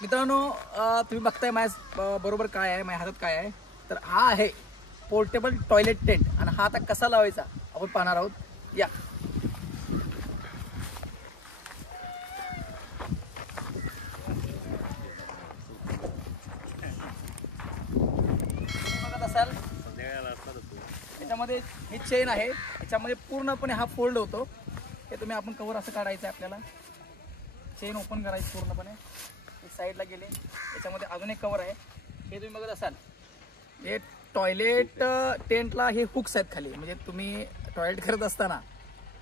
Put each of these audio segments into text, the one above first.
मित्रांनो तुम्ही बघताय माझ्या बरोबर काय आहे, माझ्या हातात काय आहे, तर हा आहे पोर्टेबल टॉयलेट टेंट. आणि हा आता कसा लावायचा आपण पाहणार आहोत. या बघत असाल याच्यामध्ये ही चेन आहे, याच्यामध्ये पूर्णपणे हा फोल्ड होतो. हे तुम्ही आपण कवर असं काढायचं आहे, आपल्याला चेन ओपन करायची पूर्णपणे. एक साईडला गेले, याच्यामध्ये अजून एक कवर आहे. हे तुम्ही बघत असाल हे टॉयलेट टेंटला हे हुक्स आहेत खाली, म्हणजे तुम्ही टॉयलेट करत असताना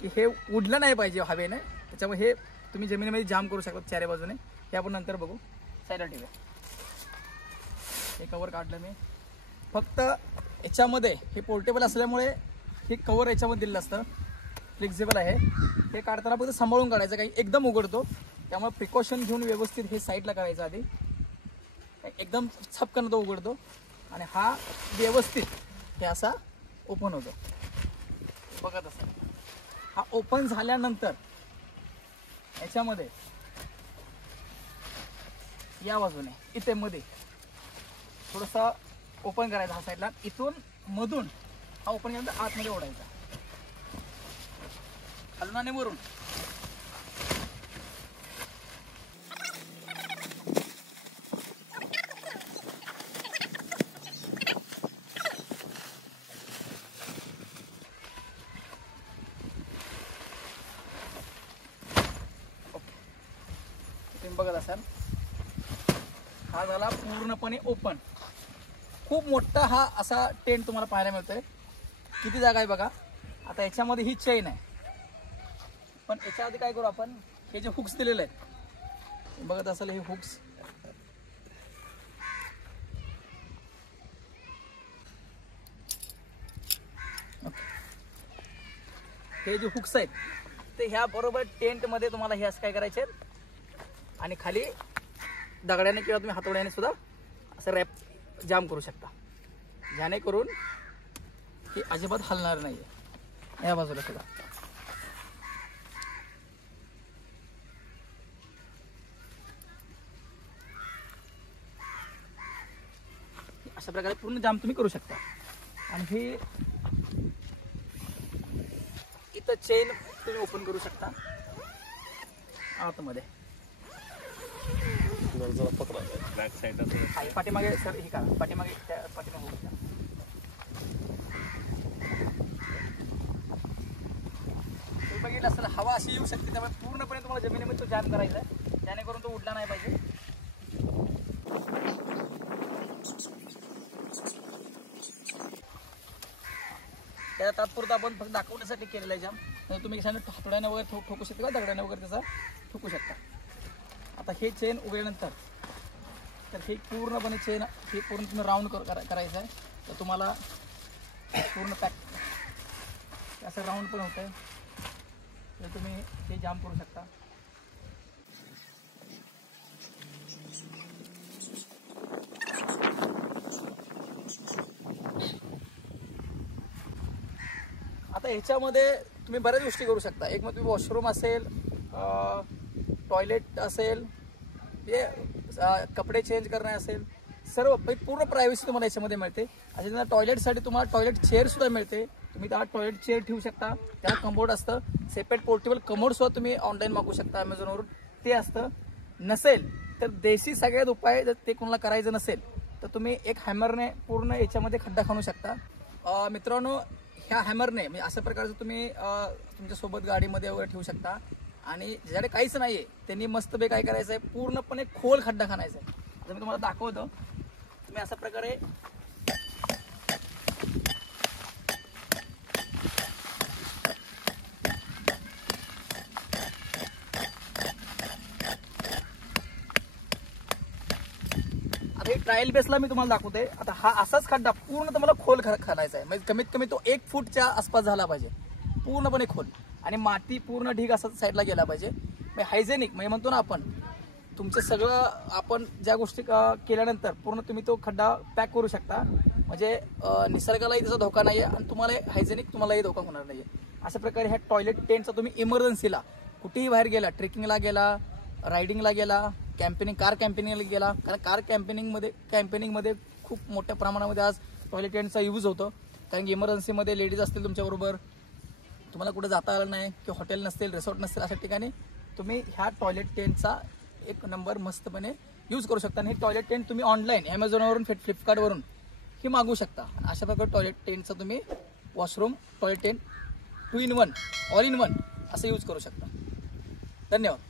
की हे उडलं नाही पाहिजे हवेने, त्याच्यामुळे हे तुम्ही जमिनीमध्ये जाम करू शकता चारी बाजूने. हे आपण नंतर बघू. साईडला ठेवूया. हे कवर काढलं मी. फक्त याच्यामध्ये हे पोर्टेबल असल्यामुळे हे कवर याच्यामध्ये दिलेलं असतं, फ्लेक्झिबल आहे. हे काढताना फक्त सांभाळून काढायचं, काही एकदम उघडतो, त्यामुळे प्रिकॉशन घेऊन व्यवस्थित हे साईडला करायचं. आधी एकदम छपकन तो उघडतो आणि हा व्यवस्थित हे असा ओपन होतो. बघत असाल हा ओपन झाल्यानंतर याच्यामध्ये या बाजूने इथे मध्ये थोडंसं ओपन करायचा हा साईडला. इथून मधून हा ओपन केल्यानंतर आतमध्ये ओढायचा खालून वरून. तुम्ही बघत असाल हा झाला पूर्णपणे ओपन. खूप मोठा हा असा टेंट तुम्हाला पाहायला मिळतोय. किती जागा आहे बघा. आता याच्यामध्ये ही चेन आहे, पण याच्या आधी काय करू आपण, हे जे हुक्स दिलेले आहेत बघत असाल, हे हुक्स हे जे हुक्स आहेत ते ह्या बरोबर टेंट मध्ये तुम्हाला हे असं काय करायचे आणि खाली दगड्याने किंवा तुम्ही हातोड्याने सुद्धा असं रॅप जाम करू शकता, जेणेकरून ही अजिबात हलणार नाहीये. या बाजूला सुद्धा अशा प्रकारे पूर्ण जाम तुम्ही करू शकता. आणि हे इथं चेन तुम्ही ओपन करू शकता आतमध्ये. पाठीमागे सर हे का पाठीमागे त्या पाठीमागे होऊ शकता. तुम्ही बघितलं असेल हवा अशी येऊ शकते, त्यामुळे पूर्णपणे तुम्हाला जमिनीमध्ये तो जाम करायचा आहे, जेणेकरून तो उडला नाही पाहिजे. त्या तात्पुरता आपण फक्त दाखवण्यासाठी केलेला आहे जाम. म्हणजे तुम्ही हातोड्याने वगैरे ठोकू शकता किंवा दगडाने वगैरे त्याचा ठोकू शकता. आता हे चेन उघडल्यानंतर तर हे पूर्णपणे चेन हे पूर्ण तुम्ही राऊंड करायचं आहे. तर तुम्हाला पूर्ण पॅक असं राऊंड पण होतं आहे, तर तुम्ही हे जाम करू शकता. आता ह्याच्यामध्ये तुम्ही बऱ्याच गोष्टी करू शकता. एक मग तुम्ही वॉशरूम असेल, टॉयलेट असेल, हे कपडे चेंज करणे असेल, सर्व पूर्ण प्रायव्हसी तुम्हाला याच्यामध्ये मिळते. अशा टॉयलेटसाठी तुम्हाला टॉयलेट चेअरसुद्धा मिळते. तुम्ही त्या टॉयलेट चेअर ठेवू शकता. त्याला कमोड असतं, सेपरेट पोर्टेबल कमोडसुद्धा तुम्ही ऑनलाईन मागवू शकता अमेझॉनवरून, ते असतं. नसेल तर देशी सगळ्यात उपाय जर ते कोणाला करायचं नसेल तर तुम्ही एक हॅमरने पूर्ण याच्यामध्ये खड्डा खणू शकता. मित्रांनो ह्या हॅमरने म्हणजे अशा प्रकारचं तुम्ही तुमच्यासोबत गाडीमध्ये वगैरे ठेवू शकता. आणि ज्याच्याकडे काहीच नाही आहे त्यांनी मस्तपैकी काय करायचं आहे, पूर्णपणे खोल खड्डा खणायचा आहे. आता मी तुम्हाला दाखवतो. तुम्ही अशा प्रकारे आता हे ट्रायल बेसला मी तुम्हाला दाखवते. आता हा असाच खड्डा पूर्ण तुम्हाला खोल खणायचा आहे, म्हणजे कमीत कमी तो 1 फूटच्या आसपास झाला पाहिजे, पूर्णपणे खोल. आणि माती पूर्ण ढीग असा साईडला गेला पाहिजे. म्हणजे हायजेनिक म्हणजे म्हणतो ना आपण, तुमचं सगळं आपण ज्या गोष्टी केल्यानंतर पूर्ण तुम्ही तो खड्डा पॅक करू शकता. म्हणजे निसर्गालाही त्याचा धोका नाही आहे आणि तुम्हाला हायजेनिक तुम्हालाही धोका होणार नाही आहे. अशा प्रकारे ह्या टॉयलेट टेंटचा तुम्ही इमर्जन्सीला कुठेही बाहेर गेला, ट्रेकिंगला गेला, रायडिंगला गेला, कार कॅम्पेनिंगला गेला, कारण कार कॅम्पेनिंगमध्ये खूप मोठ्या प्रमाणामध्ये आज टॉयलेट टेंटचा यूज होतो. कारण की इमर्जन्सीमध्ये लेडीज असतील तुमच्याबरोबर, तुम्हाला कुठे जाता आलं नाही किंवा हॉटेल नसतील, रिसॉर्ट नसतील, अशा ठिकाणी तुम्ही ह्या टॉयलेट टेंटचा एक नंबर मस्तपणे यूज करू शकता. आणि हे टॉयलेट टेंट तुम्ही ऑनलाईन ॲमेझॉनवरून फ्लिपकार्टवरून ही मागवू शकता. अशा प्रकारे टॉयलेट टेंटचा तुम्ही washroom toilet tent 2 in 1 all in one असं यूज करू शकता. धन्यवाद.